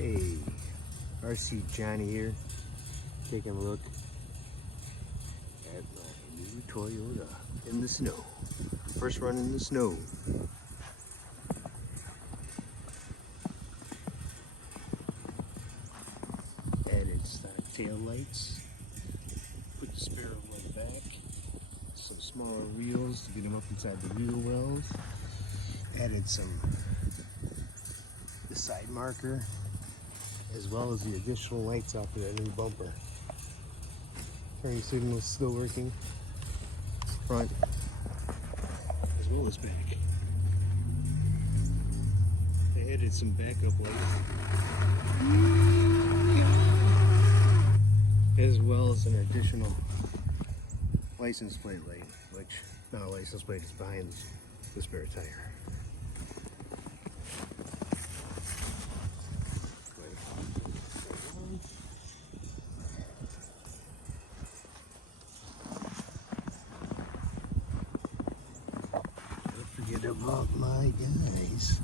Hey, RC Johnny here, taking a look at my new Toyota in the snow. First run in the snow. Added stock tail lights, put the spare wheel back, some smaller wheels to get them up inside the wheel wells. Added the side marker, as well as the additional lights off of that new bumper. Turning signals still working, front as well as back. I added some backup lights, as well as an additional license plate light, which not a license plate, is behind the spare tire. Don't forget about my guys.